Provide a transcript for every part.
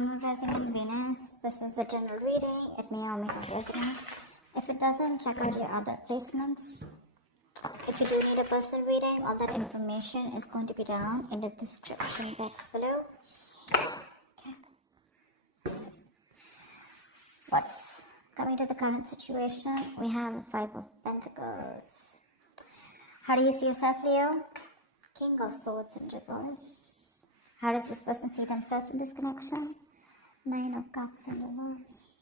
Sun resident, Venus. This is a general reading. It may or may not resonate. If it doesn't, check out your other placements. If you do need a personal reading, all that information is going to be down in the description box below. Okay. So, what's coming to the current situation? We have the Five of Pentacles. How do you see yourself, Leo? King of Swords in reverse. How does this person see themselves in this connection? Nine of Cups in reverse.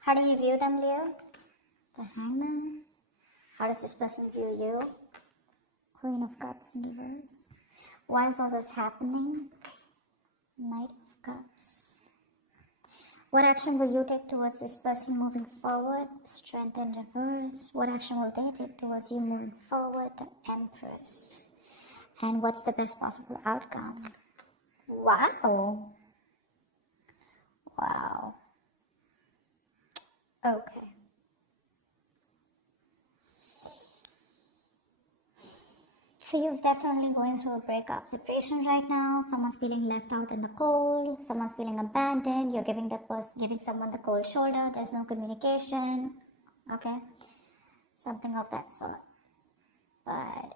How do you view them, Leo? The Hangman. How does this person view you? Queen of Cups in reverse. Why is all this happening? Knight of Cups. What action will you take towards this person moving forward? Strength in reverse. What action will they take towards you moving forward? The Empress. And what's the best possible outcome? Wow. Wow. Okay. So you're definitely going through a breakup separation right now. Someone's feeling left out in the cold. Someone's feeling abandoned. You're giving someone the cold shoulder. There's no communication. Okay, something of that sort. But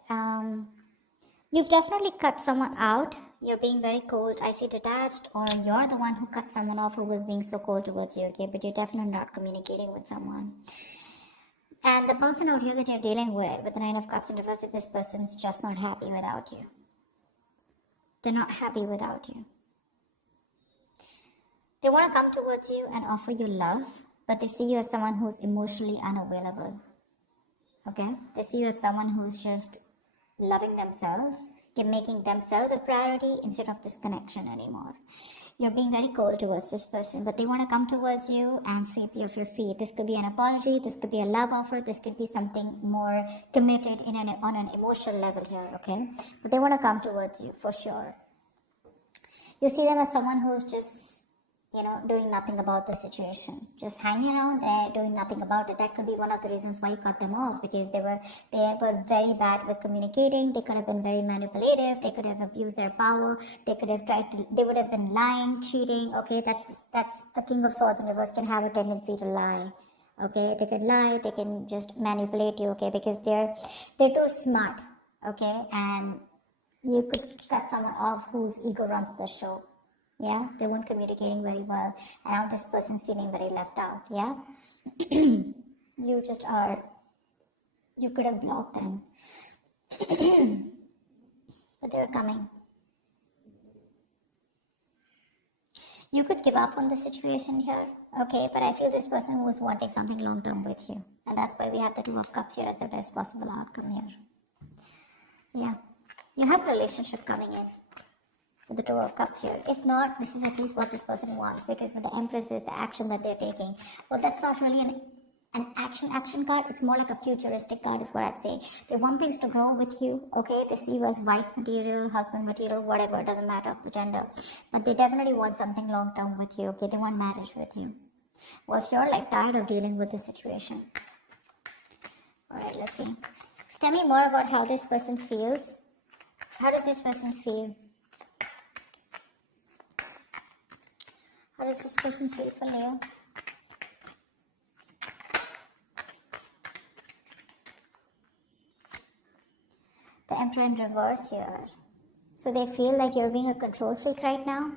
you've definitely cut someone out. You're being very cold, icy, detached, or you're the one who cut someone off who was being so cold towards you. Okay, but you're definitely not communicating with someone. And the person out here that you're dealing with the Nine of Cups in reverse, this person's just not happy without you. They're not happy without you. They want to come towards you and offer you love, but they see you as someone who's emotionally unavailable. Okay? They see you as someone who's just loving themselves, making themselves a priority instead of this connection anymore. You're being very cold towards this person, but they want to come towards you and sweep you off your feet. This could be an apology, this could be a love offer, this could be something more committed on an emotional level here, okay? But they want to come towards you, for sure. You see them as someone who's just, doing nothing about the situation. Just hanging around there, doing nothing about it. That could be one of the reasons why you cut them off, because they were very bad with communicating. They could have been very manipulative. They could have abused their power. They would have been lying, cheating. Okay, that's the King of Swords in reverse can have a tendency to lie. Okay, they can lie. They can just manipulate you. Okay, because they're too smart. Okay, and you could cut someone off whose ego runs the show. Yeah, they weren't communicating very well, and now this person's feeling very left out. Yeah, you could have blocked them, but they're coming. You could give up on the situation here, okay, but I feel this person was wanting something long term with you, and that's why we have the Two of Cups here as the best possible outcome here. Yeah, you have a relationship coming in with the Two of Cups here. If not, this is at least what this person wants, because with the Empress is the action that they're taking. Well, that's not really an action card. It's more like a futuristic card is what I'd say. They want things to grow with you, okay? They see you as wife material, husband material, whatever. It doesn't matter the gender. But they definitely want something long term with you, okay? They want marriage with you. Well, so you're like tired of dealing with this situation. Alright, let's see. Tell me more about how this person feels. How does this person feel? How does this person feel for Leo? The Emperor in reverse here. So they feel like you're being a control freak right now.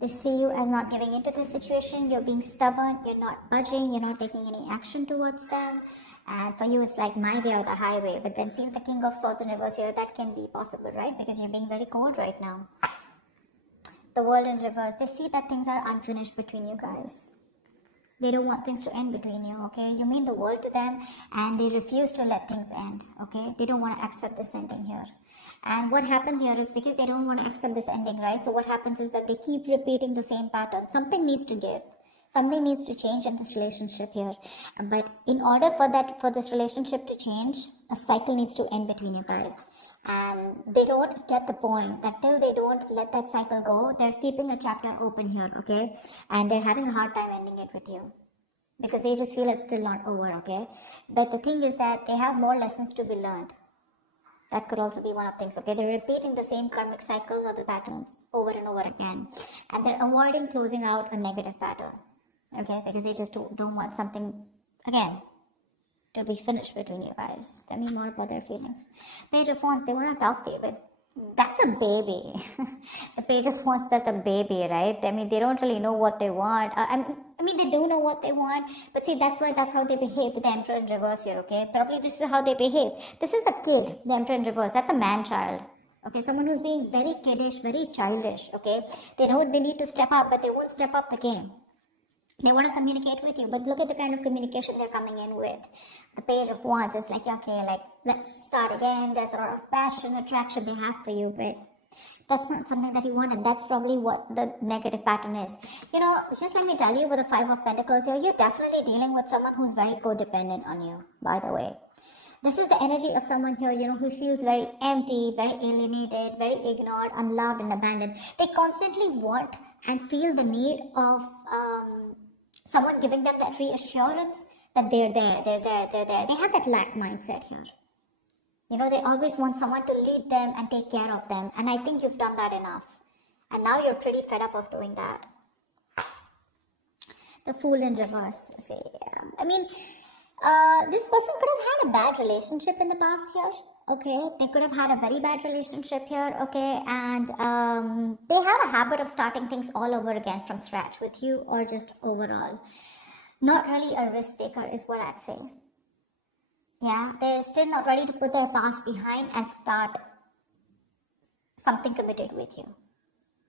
They see you as not giving into this situation. You're being stubborn. You're not budging. You're not taking any action towards them. And for you, it's like my way or the highway. But then seeing the King of Swords in reverse here, that can be possible, right? Because you're being very cold right now. The World in reverse, they see that things are unfinished between you guys. They don't want things to end between you, okay? You mean the world to them, and they refuse to let things end, okay? They don't want to accept this ending here. And what happens here is because they don't want to accept this ending, right? So what happens is that they keep repeating the same pattern. Something needs to give. Something needs to change in this relationship here. But in order for this relationship to change, a cycle needs to end between you guys. And they don't get the point that till they don't let that cycle go, they're keeping a chapter open here, okay? And they're having a hard time ending it with you, because they just feel it's still not over, okay? But the thing is that they have more lessons to be learned. That could also be one of things, okay? They're repeating the same karmic cycles or the patterns over and over again. And they're avoiding closing out a negative pattern, okay? Because they just don't want something, again, to be finished between you guys. Tell me more about their feelings. Page of Wands, they want to talk to you, but that's a baby. The Page of Wands, that's a baby, right? I mean, they don't really know what they want. I mean, they do know what they want, but see, that's how they behave with the Emperor in reverse here, okay? Probably this is how they behave. This is a kid, the Emperor in reverse. That's a man-child, okay? Someone who's being very kiddish, very childish, okay? They know they need to step up, but they won't step up the game. They want to communicate with you, but look at the kind of communication they're coming in with. The Page of Wands is like, okay, like, let's start again. There's a lot of passion, attraction they have for you, but that's not something that you want, and that's probably what the negative pattern is. You know, just let me tell you, with the Five of Pentacles here, you're definitely dealing with someone who's very codependent on you, by the way. This is the energy of someone here, you know, who feels very empty, very alienated, very ignored, unloved, and abandoned. They constantly want and feel the need of someone giving them that reassurance that they're there. They have that lack mindset here. You know, they always want someone to lead them and take care of them. And I think you've done that enough. And now you're pretty fed up of doing that. The Fool in reverse. See, I mean, this person could have had a bad relationship in the past here. Okay, they could have had a very bad relationship here, okay, and they had a habit of starting things all over again from scratch with you, or just overall. Not really a risk taker is what I'd say. Yeah, they're still not ready to put their past behind and start something committed with you.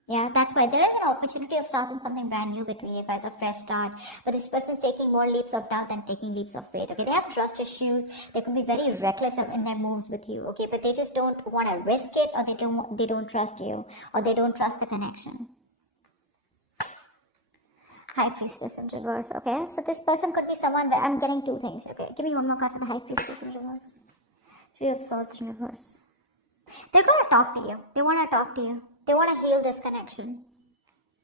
Yeah, that's why there is an opportunity of starting something brand new between you guys, a fresh start. But this person's taking more leaps of doubt than taking leaps of faith. Okay, they have trust issues. They can be very reckless in their moves with you. Okay, but they just don't want to risk it, or they don't trust you, or they don't trust the connection. High Priestess in reverse. Okay, so this person could be someone where I'm getting two things. Okay, give me one more card for the High Priestess in reverse. Three of Swords in reverse. They're going to talk to you. They want to talk to you. They want to heal this connection.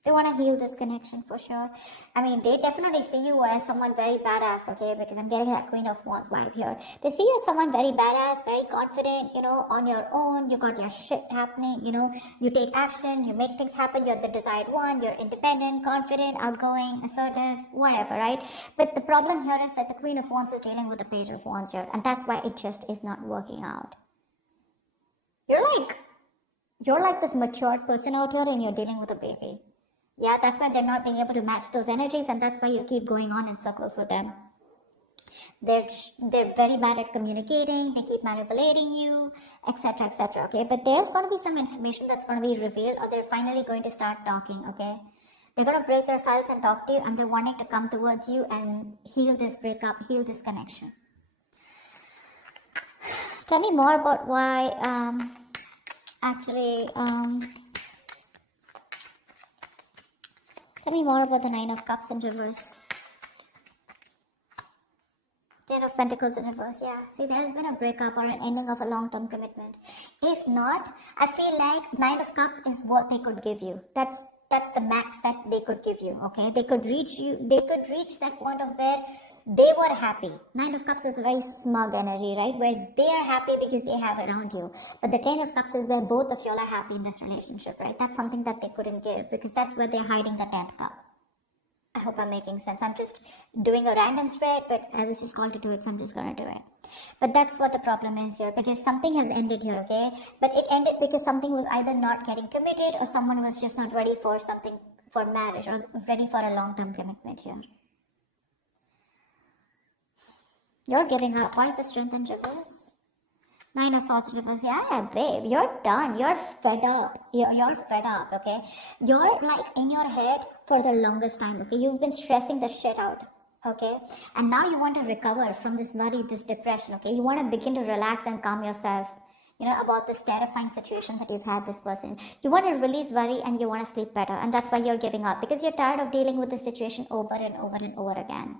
They want to heal this connection for sure. I mean, they definitely see you as someone very badass, okay? Because I'm getting that Queen of Wands vibe here. They see you as someone very badass, very confident, you know, on your own. You got your shit happening, you know. You take action, you make things happen. You're the desired one. You're independent, confident, outgoing, assertive, whatever, right? But the problem here is that the Queen of Wands is dealing with the Page of Wands here. And that's why it just is not working out. You're like this matured person out here, and you're dealing with a baby. Yeah, that's why they're not being able to match those energies, and that's why you keep going on in circles with them. They're very bad at communicating. They keep manipulating you, etc., etc. Okay, but there's going to be some information that's going to be revealed, or they're finally going to start talking. Okay, they're going to break their silence and talk to you, and they're wanting to come towards you and heal this breakup, heal this connection. Tell me more about why. Actually, tell me more about the Nine of Cups in reverse. Ten of Pentacles in reverse. Yeah, see, there's been a breakup or an ending of a long-term commitment. If not, I feel like Nine of Cups is what they could give you. That's the max that they could give you, okay? They could reach that point of where they were happy. Nine of Cups is a very smug energy, right? Where they are happy because they have around you. But the Ten of Cups is where both of you are happy in this relationship, right? That's something that they couldn't give, because that's where they're hiding the 10th cup. I hope I'm making sense. I'm just doing a random spread, but I was just called to do it, so I'm just going to do it. But that's what the problem is here, because something has ended here, okay? But it ended because something was either not getting committed, or someone was just not ready for something, for marriage, or ready for a long-term commitment here. You're giving up. Why is the Strength in reverse? Nine of Swords in reverse. Yeah, babe, you're done. You're fed up. You're fed up, okay? You're like in your head for the longest time, okay? You've been stressing the shit out, okay? And now you want to recover from this worry, this depression, okay? You want to begin to relax and calm yourself, you know, about this terrifying situation that you've had this person. You want to release worry, and you want to sleep better. And that's why you're giving up, because you're tired of dealing with this situation over and over and over again.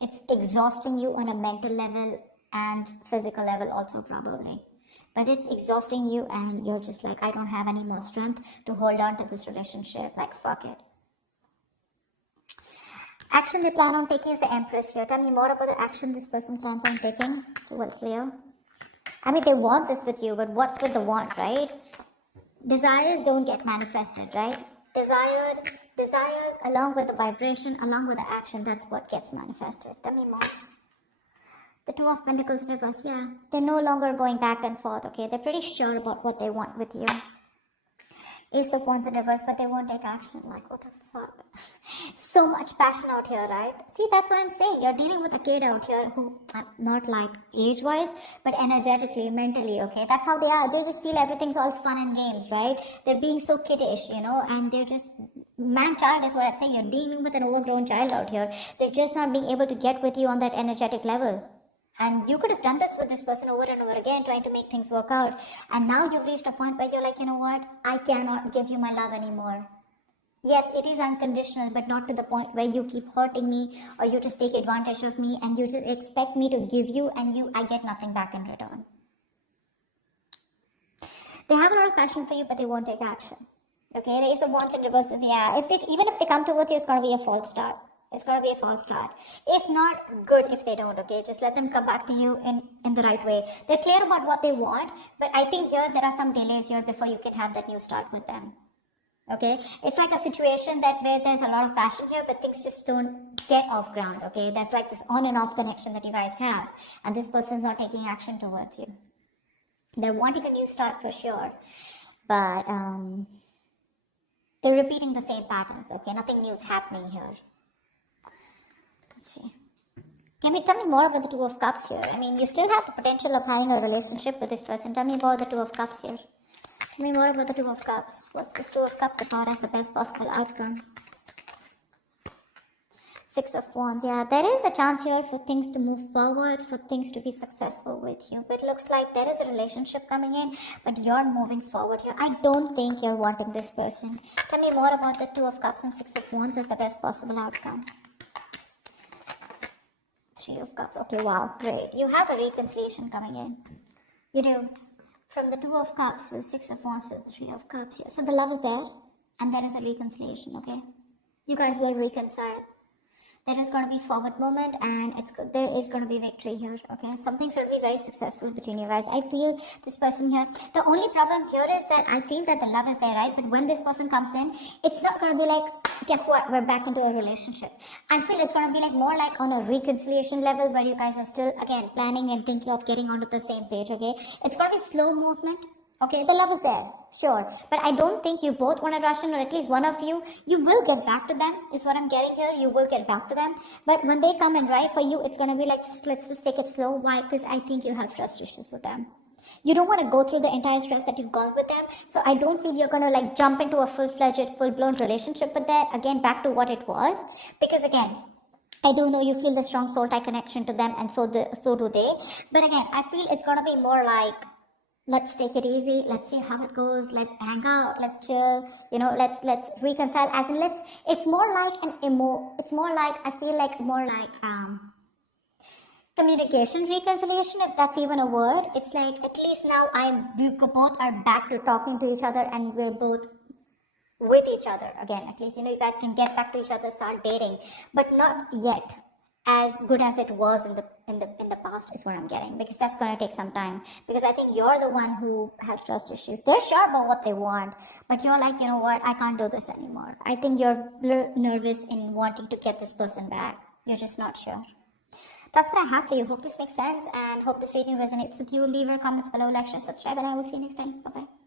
It's exhausting you on a mental level and physical level also, probably. But it's exhausting you, and you're just like, I don't have any more strength to hold on to this relationship. Like, fuck it. Action they plan on taking is the Empress here. Tell me more about the action this person plans on taking towards Leo. I mean, they want this with you, but what's with the want, right? Desires don't get manifested, right? Desires along with the vibration, along with the action, that's what gets manifested. Tell me more. The Two of Pentacles reverse, yeah. They're no longer going back and forth, okay? They're pretty sure about what they want with you. Ace of Wands in reverse, but they won't take action. Like, what the fuck? So much passion out here, right? See, that's what I'm saying. You're dealing with a kid out here who, not like age-wise, but energetically, mentally, okay? That's how they are. They just feel everything's all fun and games, right? They're being so kiddish, you know, and they're just, man-child is what I'd say. You're dealing with an overgrown child out here. They're just not being able to get with you on that energetic level. And you could have done this with this person over and over again, trying to make things work out. And now you've reached a point where you're like, you know what? I cannot give you my love anymore. Yes, it is unconditional, but not to the point where you keep hurting me or you just take advantage of me and you just expect me to give you and I get nothing back in return. They have a lot of passion for you, but they won't take action. Okay, the Ace of Wands in reverse is, yeah, even if they come towards you, it's going to be a false start. It's going to be a false start. If not, good if they don't, okay? Just let them come back to you in the right way. They're clear about what they want, but I think here there are some delays here before you can have that new start with them. Okay? It's like a situation where there's a lot of passion here, but things just don't get off ground, okay? There's like this on and off connection that you guys have, and this person's not taking action towards you. They're wanting a new start for sure, but they're repeating the same patterns, okay? Nothing new is happening here. Let's see. Tell me more about the Two of Cups here. I mean, you still have the potential of having a relationship with this person. Tell me about the Two of Cups here. Tell me more about the Two of Cups. What's this Two of Cups about as the best possible outcome? Six of Wands. Yeah, there is a chance here for things to move forward, for things to be successful with you. But it looks like there is a relationship coming in, but you're moving forward here. I don't think you're wanting this person. Tell me more about the Two of Cups and Six of Wands as the best possible outcome. Three of Cups. Okay, wow, great. You have a reconciliation coming in. You do. From the Two of Cups to the Six of Wands to the Three of Cups here. So the love is there and there is a reconciliation, okay? You guys will reconcile. There is going to be forward movement and there is going to be victory here, okay? Something's going to be very successful between you guys. I feel this person here. The only problem here is that I feel that the love is there, right? But when this person comes in, it's not going to be like, guess what? We're back into a relationship. I feel it's going to be like more like on a reconciliation level where you guys are still, again, planning and thinking of getting onto the same page, okay? It's going to be slow movement. Okay, the love is there, sure. But I don't think you both want to rush in, or at least one of you will get back to them, is what I'm getting here. You will get back to them. But when they come and write for you, it's going to be like, let's just take it slow. Why? Because I think you have trust issues with them. You don't want to go through the entire stress that you've gone with them. So I don't feel you're going to like jump into a full-fledged, full-blown relationship with that. Again, back to what it was. Because again, I do know you feel the strong soul tie connection to them, and so do they. But again, I feel it's going to be more like, let's take it easy, let's see how it goes, let's hang out, let's chill, you know, let's reconcile, as in it's more like I feel like more like communication reconciliation, if that's even a word. It's like, at least now we both are back to talking to each other and we're both with each other again. At least, you know, you guys can get back to each other, start dating, but not yet as good as it was in the past, is what I'm getting, because that's going to take some time, because I think you're the one who has trust issues. They're sure about what they want, but you're like, you know what, I can't do this anymore. I think you're a little nervous in wanting to get this person back. You're just not sure. That's what I have for you. Hope this makes sense and hope this reading resonates with you. Leave your comments below, like, share, subscribe, and I will see you next time. Bye bye.